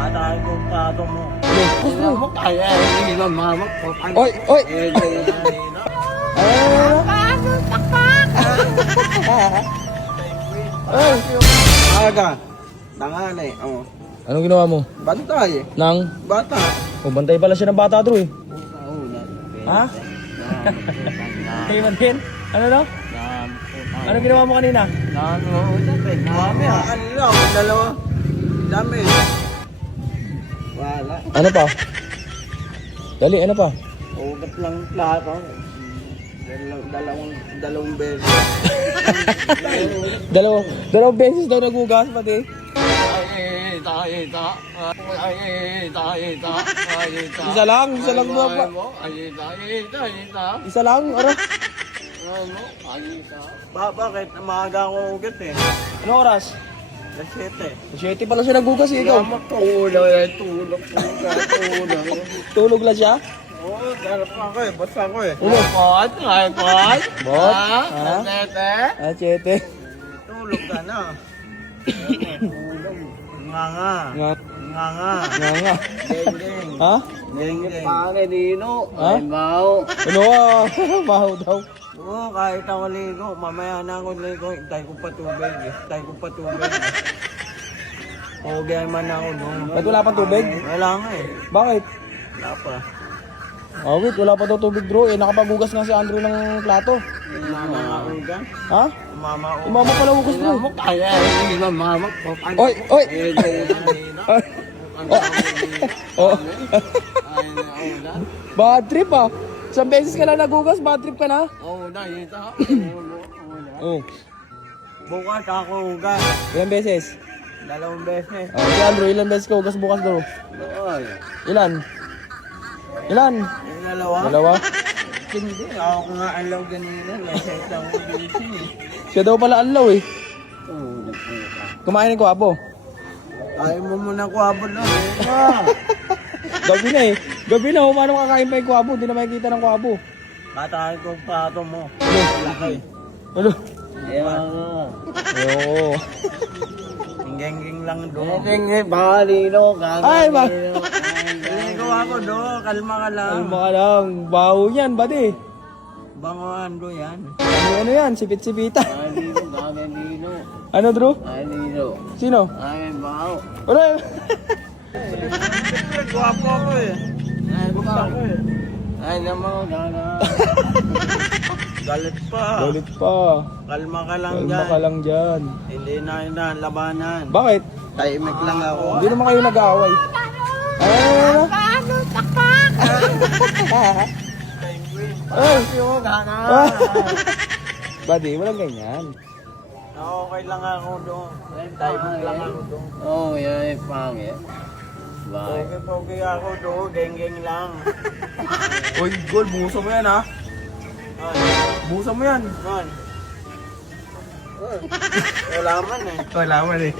Atay kong pato mo. Ano mo kaya hindi na mama ko. Oy, oy. Ay. Aga. Tangali. Oh. Anong ginawa mo? Bantay. Nang, Bata. bantay pala siya ng bata, Drew eh. Ha? Kaiman din? Ano no? Ano ginawa mo kanina? Dami ah. Ano lang? Dalawa. Dami. Wala. Ano pa? Dali, ano pa? Ugat lang plato. Dalawang beses. Dalawang beses daw nagugas pati. Isa lang mo pa. Isa lang, ano? Bakit? Maaga akong ugat eh. Ano oras? Alas 7. 7 pala siya nagugas eh, ikaw. Tulog. Tulog lang siya? Oo, darap ako eh. Basta ako eh. Ulo. Bot? Bot? Ha? Ha? Tete? Ah, 7. Tulog ka na. Nganga. Nga, Nganga. nga. Geng-geng. Ha? Geng-geng. Pangit dino. Ha? Ay bao. Ano ah? Baho daw. Oo, kahit ako ligo. Mamaya na ako ligo. Hintay ko pa tubig. Okay man ako doon. Ba't wala pang tubig? Wala nga eh. Bakit? Wala pa. Oh, wait, wala pa daw tubig, bro. Eh, nakapagugas nga si Andrew ng plato. Mama nga ugan. Ha? Mama ugan. Umama pala ugas, bro. Ano mo kaya hindi na mama ko. Oy, oy! Oh. Bad trip ah. Isang beses ka lang nagugas, bad trip ka na. Oo na, ito. Oh. Bukas ako ugan. Ilang beses? 2 beses. Oh, si Andrew, ilang beses ka ugas bukas, bro? Ilan? Yung dalawa? Dalawa? Hindi. Ako nga alaw ganina. Nasa isang busy eh. Siya daw pala alaw eh. Kumain ng kwapo. Ayaw mo muna kwabon na. Gabi na eh. Gabi na, paano kakain pa yung kwapo? Hindi na makikita ng kwapo. Katahin kong pato mo. Laki. Ano? Ewan. Oo. Geng-geng lang doon. Baka dino. Ay, ba? Ligo ako doon. Kalma ka lang. Ay, baka lang. Baho yan, bade. Bangoan do yan. Ano yan? Sipit-sipita. Dino. Ano, Drew? Ay, dino. Sino? Ay, bao. Ano? Gwapo ako eh. Ay, Gusto bao. ako eh. Ay, naman, gana. Galit pa. Galit pa. Kalma ka lang Kalma dyan. ka lang dyan. Hindi na yun na labanan. Bakit? Tahimik lang ako. Hindi naman kayo nag-aaway. Ano? Ay! Yung gana. Buddy, walang ganyan. Okay lang ako doon. Tahimik lang ako doon. Oh, yan, pangit. Bye. Pogi ako doon. Geng-geng lang. Uy, Gol, buso mo yan ha. Buso mo yan. Man. Wala man eh. Wala man eh.